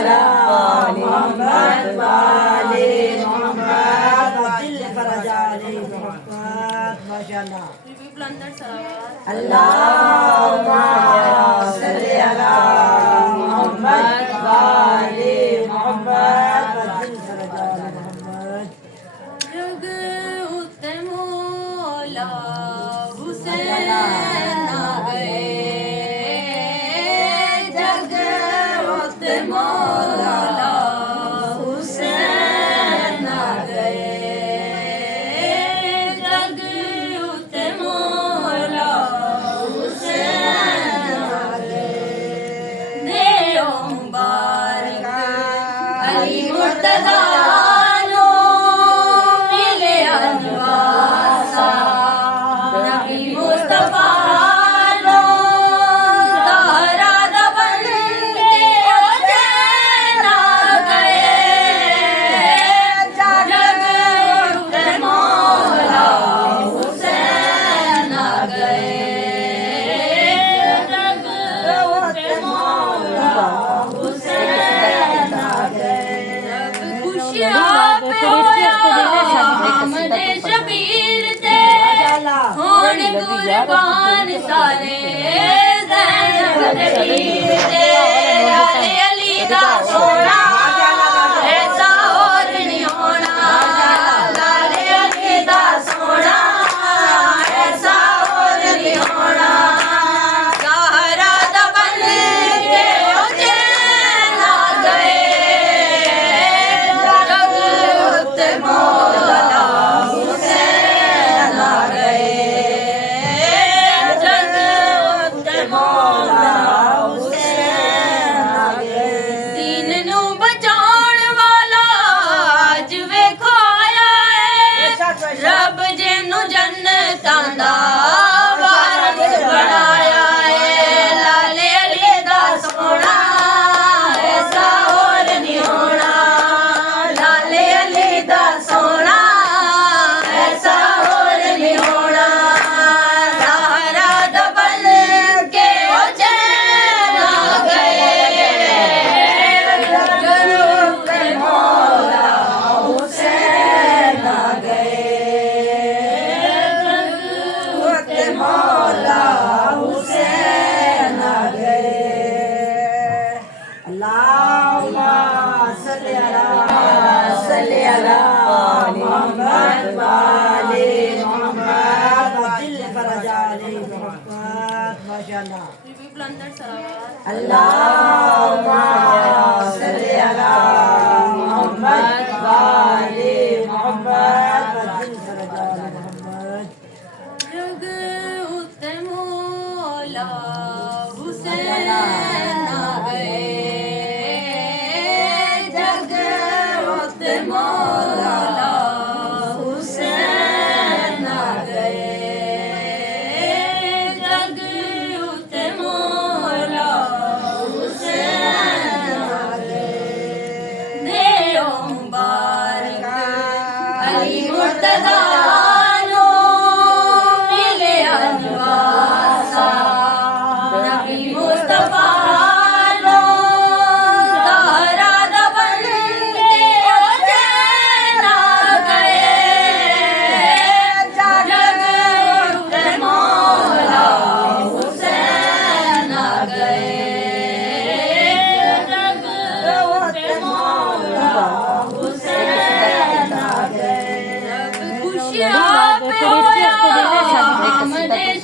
अला मोहम्मद वाले मोहम्मद दिल फरजाले मोहम्मद माशाअल्लाह अल्लाहुम्मा सल्ली अला मोहम्मद वाले मोहम्मद दिल फरजाले मोहम्मद जग उते मौला हुसैन आ गए जग उते मौला हुसैन आ गए जग उते मौला हुसैन आ गए देओ मुबारक अली मुर्तज़ा शबीर ते होने कुर्बान सारे ज़ैनब नबीर ते लाले अली दा सोना ऐसा और नहीं होना लाले अली दा सोना ऐसा और नहीं होना ज़हरा दा बन के ओ चैन आ गए जग उते मौला रब जिन्नू जन्नतां दा वारिस बनाया है लाले अली दा सोना ऐसा और नहीं होना लाले अली दा सोना ऐसा और नहीं होना ज़हरा दा बन के ओ चैन आ गए जग मौला हुसैन आ गए मौला हुसैन आ गए अल्लाहुम्मा सल्ली अला मोहम्मद वाले मोहम्मद दिल फरजाले मोहम्मद माशाअल्लाह अल्लाहुम्मा सल्ली अला मोहम्मद वाले मोहम्मद दिल फरजाले मोहम्मद जग उते मौला हुसैन आ गए जग उते मौला हुसैन आ गए जग उते मौला हुसैन आ गए देओ मुबारक अली मुर्तज़ा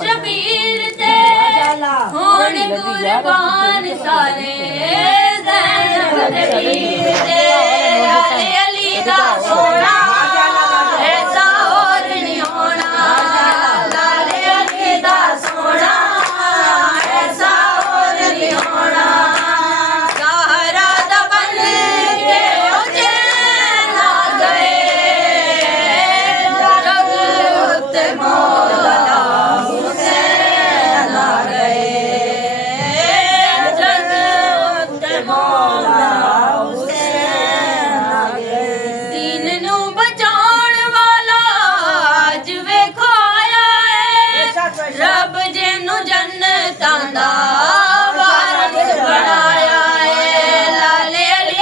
शबीर ते होने कुर्बान सारे ज़ैनब नबीर ते लाले अली दा सोना ऐसा और नहीं होना लाले अली दा सोना ऐसा और नहीं होना ज़हरा दा बन के ओ चैन आ गए जग उते मौला हुसैन आ गए जग उते मौला हुसैन आ गए दीन नू बचाउण वाला अज वेखो आया है रब जिन्नू जन्नतां दा वारिस बनाया है लाले अली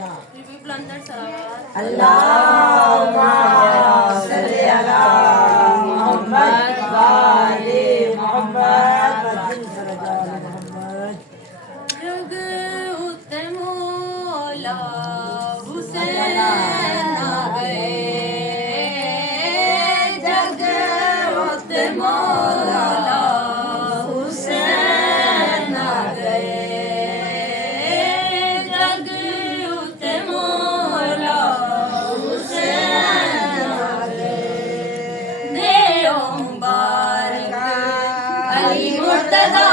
माशाअल्लाह बीबी बुलंदर सलावत अल्लाहुम्मा सल्ली अला मोहम्मद व आले मोहम्मद वजिल फरजाल मोहम्मद जग उते मौला हुसैन आ गए जग उते मौला हुसैन आ गए जग उते मौला हुसैन आ गए देओ मुबारक अली मुर्तज़ा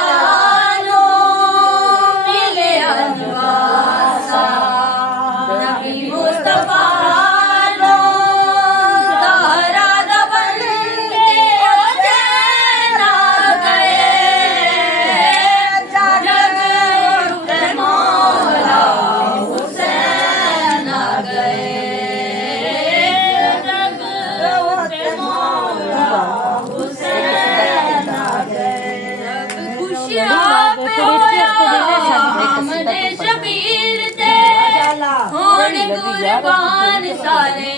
शबीर ते होण कुर्बान सारे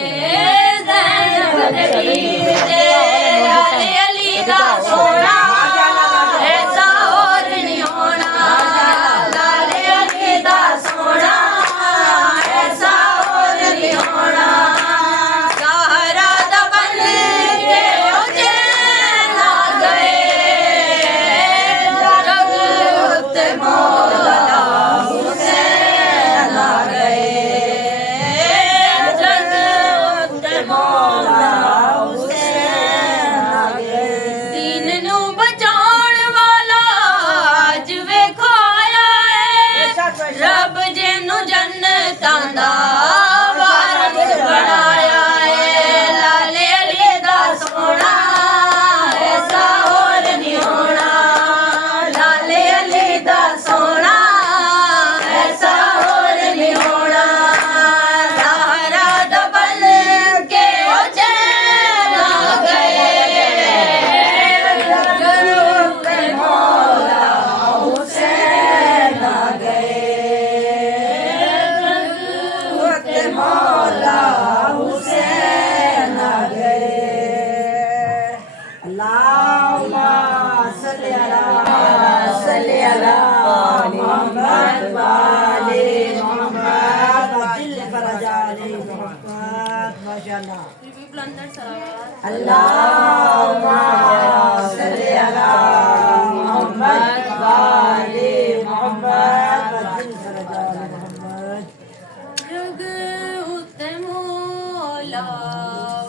ज़ैनब दे वीर ते लाले अली दा सोना ऐसा और नहीं होना लाले अली दा सोना ऐसा और नहीं होना ज़हरा दा बन के हुसैन आ गए जग उते मौला हुसैन आ गए जग उते मौला हुसैन आ गए दीन नू बचाउण वाला अज वेखो आया है रब जिन्नू जन्नतां दा वारिस बनाया है लाले अली दा सोना ऐसा और नहीं होना लाले अली दा सोना ऐसा और नहीं होना ज़हरा दा बन के हुसैन आ गए जग उते मौला हुसैन आ गए जग उते मौला हुसैन आ गए अल्लाहुम्मा सल्ली अला मोहम्मद व आले मोहम्मद वजिल फरजाल मोहम्मद माशाअल्लाह बीबी बुलंदर सलावत अल्लाहुम्मा सल्ली अला मोहम्मद व आले मोहम्मद वजिल फरजाल मोहम्मद जग उते मौला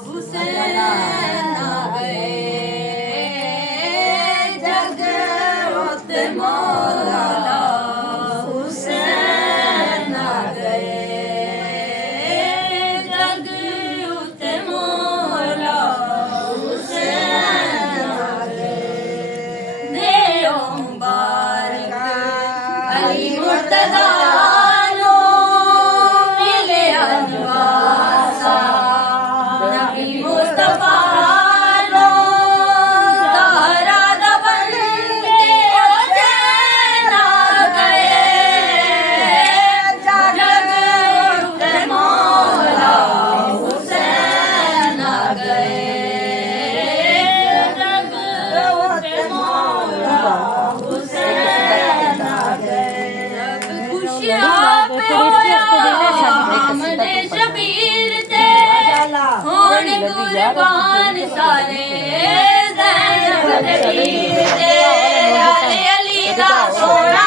हुसैन आ गए जग उते मौला हुसैन आ गए जग उते मौला हुसैन आ गए देओ मुबारक अली मुर्तज़ा शबीर ते होण कुर्बान सारे ज़ैनब दे वीर ते लाले अली दा सोना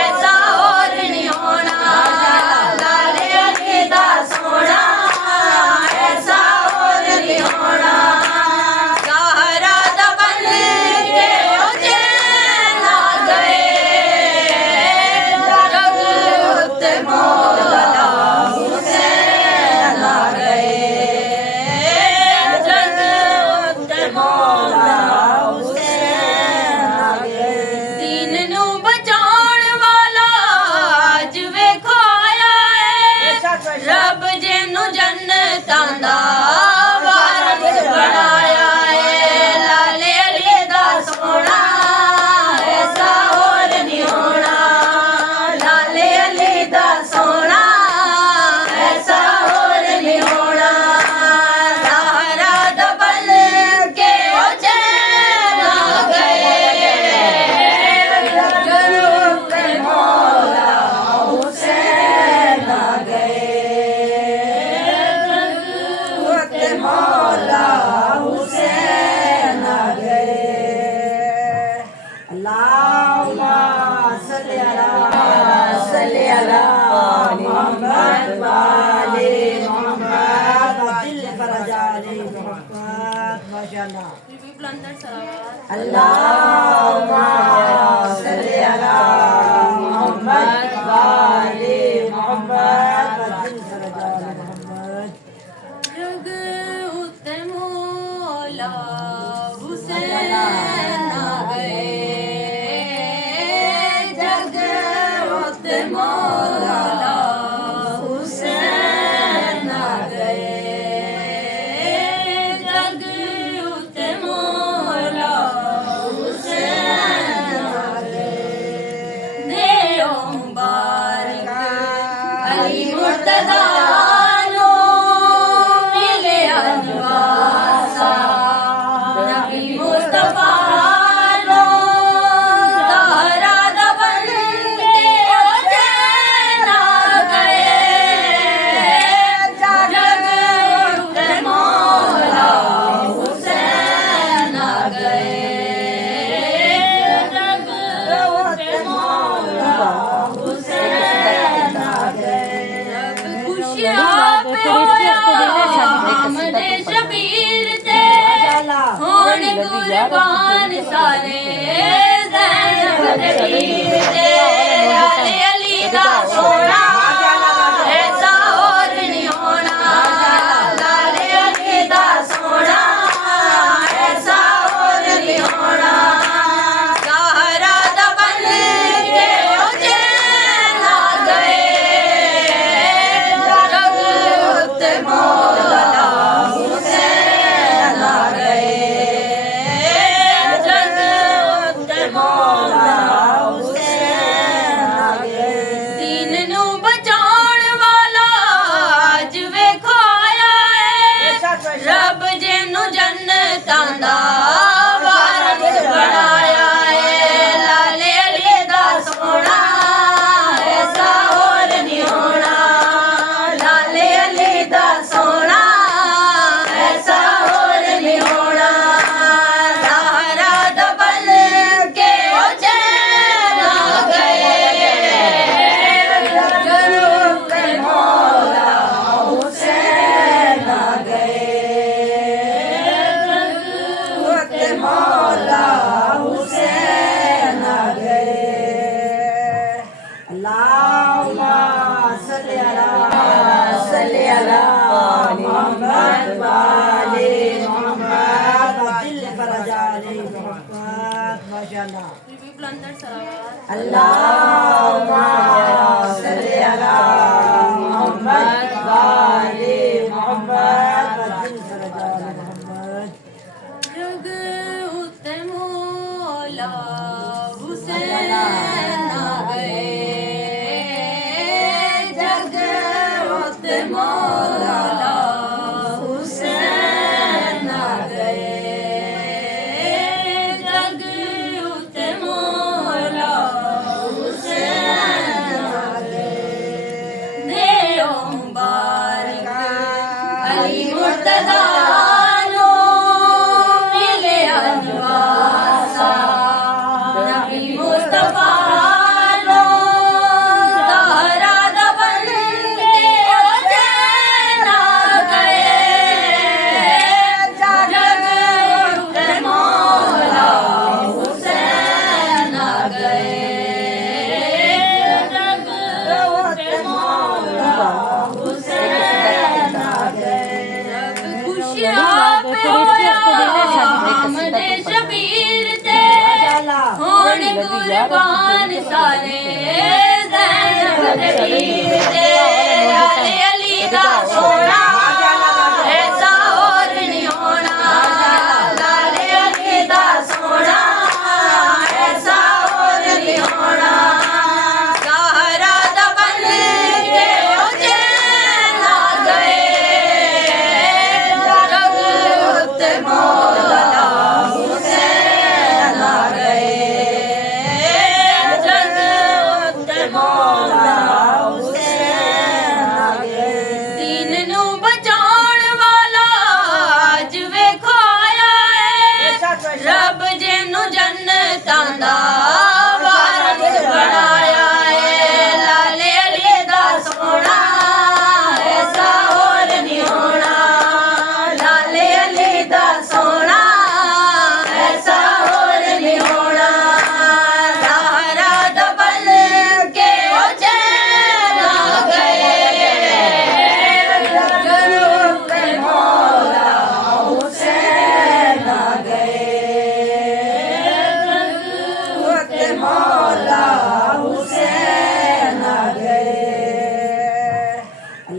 ऐसा और नहीं होना लाले अली दा सोना ऐसा और नहीं होना ज़हरा दा बन के हुसैन आ गए जग उते मौला हुसैन आ गए जग उते मौला हुसैन आ गए दीन नू बुलंदर सलावत अल्लाहुम्मा सल्ली अला मोहम्मद व आले मोहम्मद वजिल फरजाल मोहम्मद जग उते मौला हुसैन आ गए जग उते मौला हुसैन आ गए जग उते मौला हुसैन आ गए देओ मुबारक अली मुर्तज़ा नो मिले अनवासा नबी मुस्तफा नो ज़हरा दबन के हुसैन आ गए जग उते मौला हुसैन आ गए जग उते मौला हुसैन आ गए खुशियाँ पे होया हमने शबीर ते होण कुर्बान सारे ज़ैनब दे वीर ते लाले अली दा सोना ऐसा और नहीं होना लाले अली दा सोना ऐसा और नहीं होना ज़हरा दबन के हुसैन आ गए जग उते मौला हुसैन आ गए जग उते मौला हुसैन आ गए दीन नू बचाउण वाला अज वेखो आया है रब जिन्नू जन्नतां दा वारस बनाया है लाले अली दा सोना ऐसा और नहीं होना लाले अली दा सोना ऐसा और नहीं होना ज़हरा दबन के हुसैन आ गए जग उते मौला हुसैन आ गए जग उते मौला हुसैन आ गए अल्लाहुम्मा सल्ली अला मोहम्मद व आले मोहम्मद वजिल फरजाल मोहम्मद माशाअल्लाह बीबी बुलंदर सलावत अल्लाहुम्मा सल्ली अला मोहम्मद व आले मोहम्मद वजिल फरजाल मोहम्मद जग उते मौला हुसैन आ गए जग उते मौला हुसैन आ गए जग उते मौला हुसैन आ गए देओ मुबारक अली मुर्तज़ा नो मिले अनवासा नबी मुस्तफा नो ज़हरा दबन के हुसैन आ गए जग उते मौला हुसैन आ गए जग उते मौला हुसैन आ गए खुशियाँ पे होया हमने शबीर ते होण कुर्बान सारे ज़ैनब दे वीर ते लाले अली दा सोना ऐसा और नहीं होना लाले अली दा सोना ऐसा और नहीं होना ज़हरा दबन के हुसैन आ गए जग उते मौला हुसैन आ गए जग उते मौला हुसैन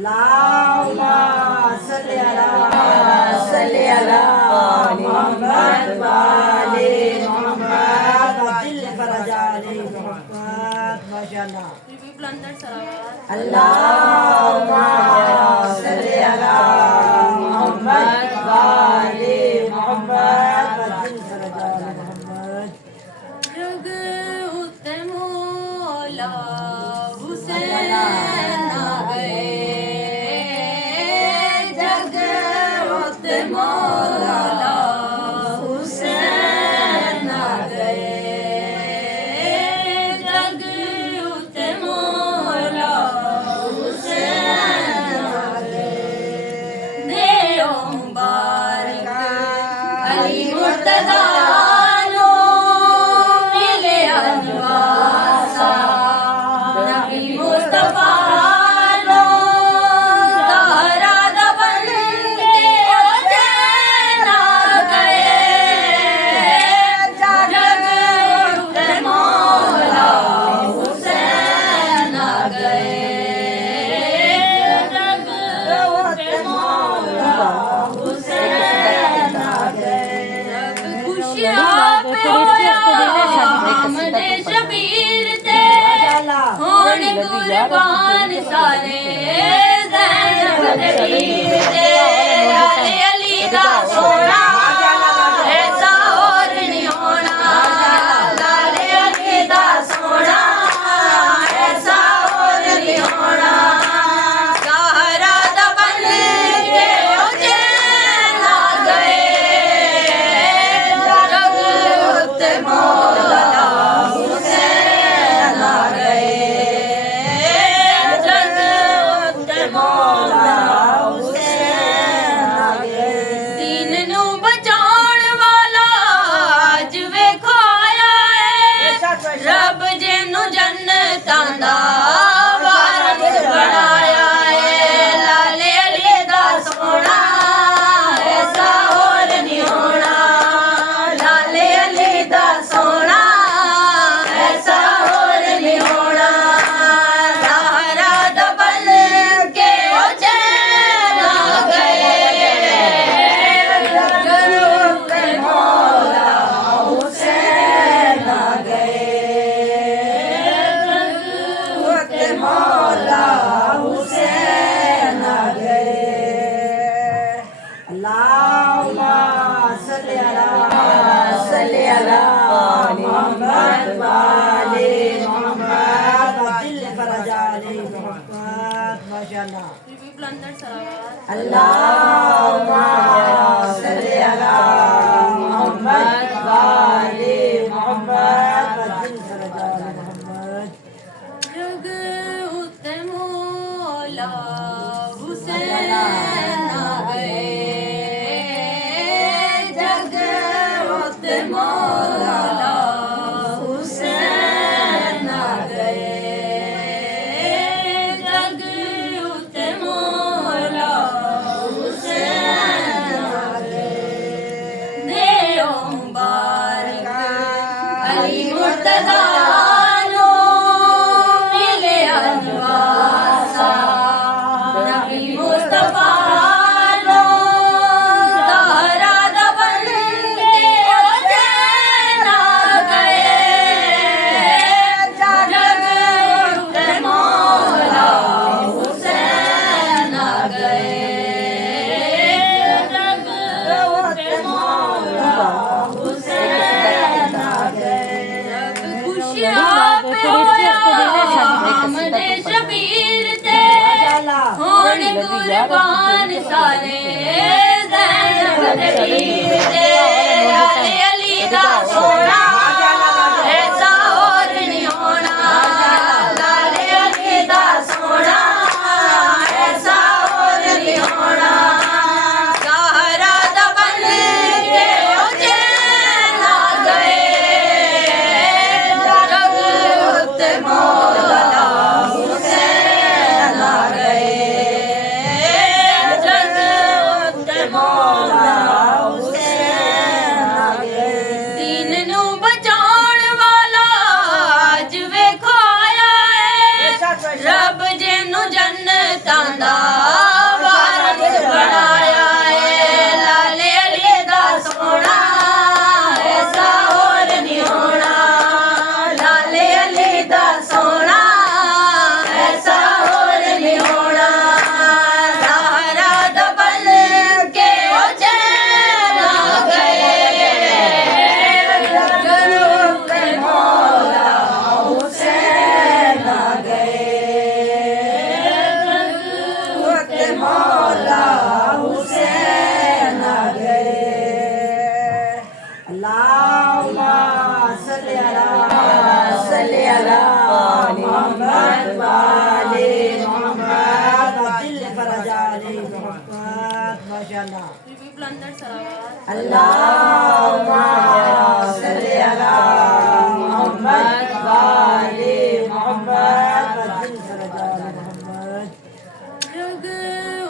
अल्लाहुम्मा सल्ली अला मोहम्मद व आले मोहम्मद वजिल फरजाले मोहम्मद माशाअल्लाह अल्लाहुम्मा सल्ली अला मोहम्मद व आले मोहम्मद वजिल फरजाले मोहम्मद जग उत मौला हुसैन आ गए जग उत मौला हुसैन आ गए जग उत मौला हुसैन आ गए देओ मुबारक अली मुर्तज़ा शबीर ते होन कुर्बान सारे ज़ैनब दे वीर ते अली दा सोना ऐसा और नहीं होना लाले अली दा सोना ऐसा और नहीं होना सहारा दा बन के हुसैन आ गए जग उत मौला हुसैन आ गए जग उत मौला हुसैन आ गए दीन नू बचाउण वाला अज वेखो आया है रब जिन्नू जन्नतां दा वारिस बनाया है लाले अली दा सोना ऐसा और नहीं होना लाले अली दा सोना ऐसा और नहीं होना सहारा दा बन के हुसैन आ गए जग उत मौला हुसैन आ गए जग उत मौला हुसैन आ गए अल्लाहुम्मा सल्ली अला मोहम्मद व आले मोहम्मद वजिल फरजाले मोहम्मद माशाअल्लाह अल्लाहुम्मा सल्ली अला मोहम्मद व आले मोहम्मद वजिल फरजाले मोहम्मद जग उत मौला हुसैन आ गए जग उत मौला हुसैन आ गए जग उत मौला हुसैन आ गए देओ मुबारक अली मुर्तज़ा शबीर ते होन कुर्बान सारे ज़ैनब दे वीर ते अली दा सोना ऐसा और नहीं होना लाले अली दा सोना ऐसा और नहीं होना सहारा दा बन के हुसैन आ गए जग उत मौला हुसैन आ गए जग उत मौला हुसैन आ गए दीन नू मौला हुसैन आ गए। अल्लाहुम्मा सल्ली अला मोहम्मद व आले मोहम्मद दिल फरजा ले मोहम्मद माशाअल्लाह। अल्लाहुम्मा सल्ली अला मोहम्मद व आले मोहम्मद दिल फरजा ले मोहम्मद। जग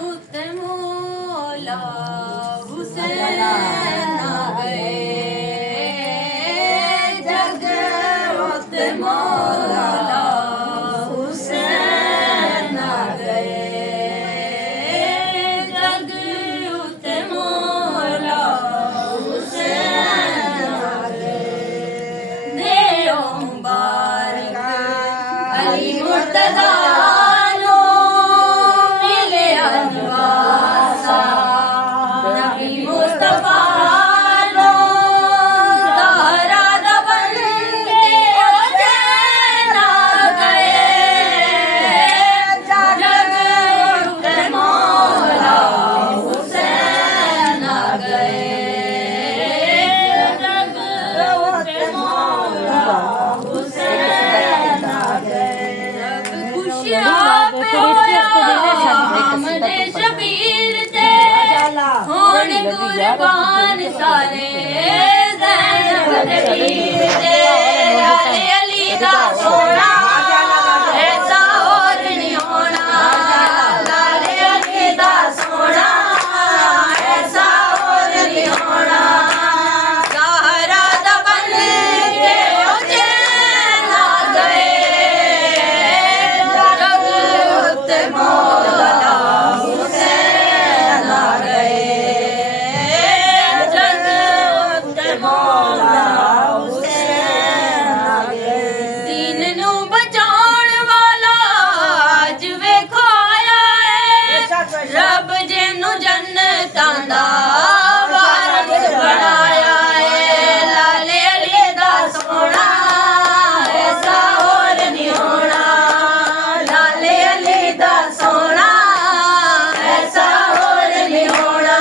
उते मौला हुसैन आ गए। जग उते मौला हुसैन आ गए। जग उते मौला हुसैन आ गए। देओ मुबारक अली मुर्तज़ा कुर्बान सारे ज़ैनब दे वीर ते लाले अली दा सोना ऐसा और नहीं होना। लाले अली दा सोना ऐसा और नहीं होना। ज़हरा दा बन के ओ चैन आ गए। जग उते मौला हुसैन आ गए। रब जिन्नू जन्नतां दा वारिस बनाया है। लाले अली दा सोना ऐसा और नहीं होना। लाले अली दा सोना ऐसा और नहीं होना।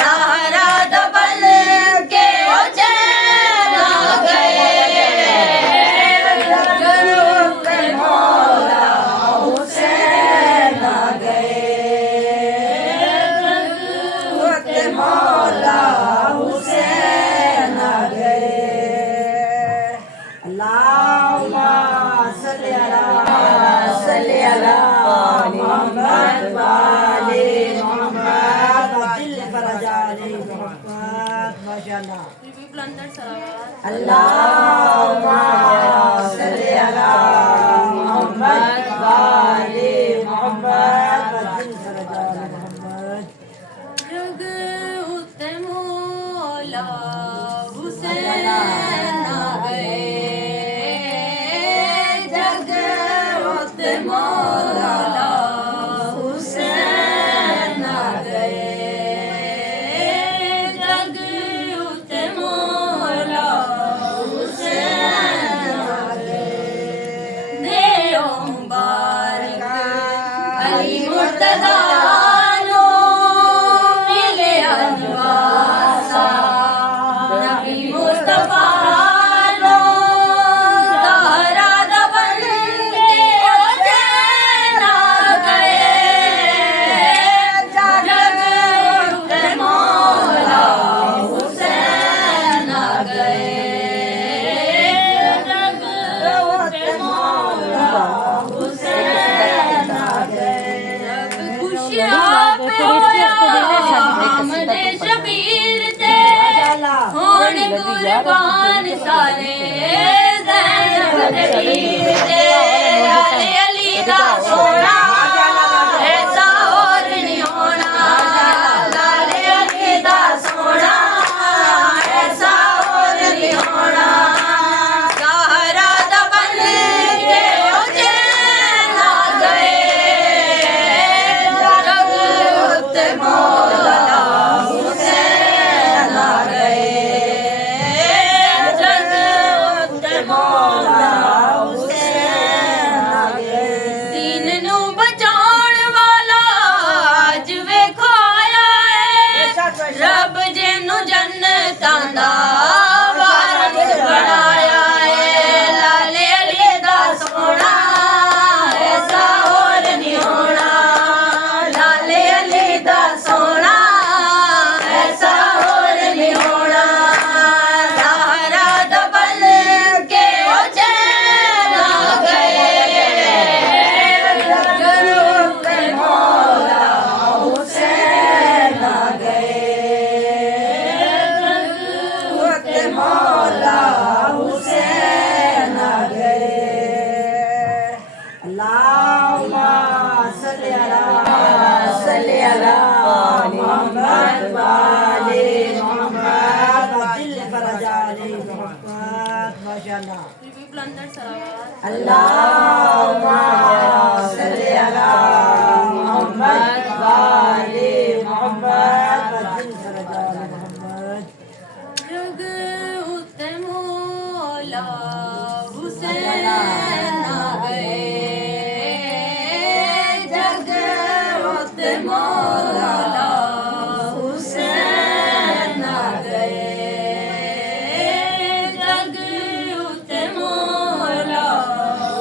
ज़हरा दा बन के ओ चैन आ गए। जरूरत मौला हुसैन आ गए। मौला हुसैन आ गए। अल्लाहुम्मा सल्ली अला मोहम्मद व आले मोहम्मद दिल फरजा ले मोहम्मद माशाअल्लाह। अल्लाहुम्मा सल्ली अला मोहम्मद व आले मोहम्मद दिल फरजा ले मोहम्मद। जग उते मौला हुसैन आ गए। जग उते मौला हुसैन आ गए। जग उते मौला हुसैन आ गए। देओ मुबारक अली मुर्तज़ा कुर्बान सारे ज़ैनब दे वीर ते लाले अली दा सोना ऐसा और नहीं होना। लाले अली दा सोना ऐसा और नहीं होना। ज़हरा दा बन के ओ चैन आ गए। जग उते मौला हुसैन आ गए। मौला हुसैन आ गए। दीन नू अला मोहम्मद वाले मोहम्मद दिल फरजाले मोहम्मद माशाअल्लाह अल्लाहुम्मा सल्ली अला मोहम्मद वाले मोहम्मद दिल फरजाले मोहम्मद जग उते मौला हुसैन आ गए जग उते मौला हुसैन आ गए जग उते मौला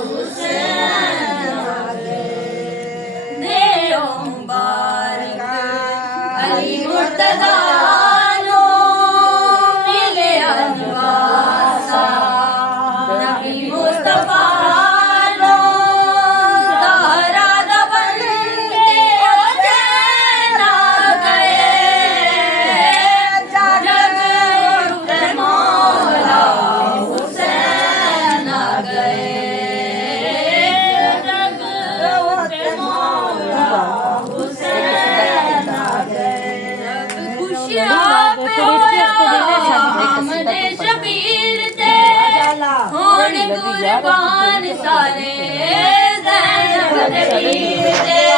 हुसैन आ गए देओ मुबारक अली मुर्तज़ा शबीर ते होने कुर्बान सारे ज़ैनब दे वीर ते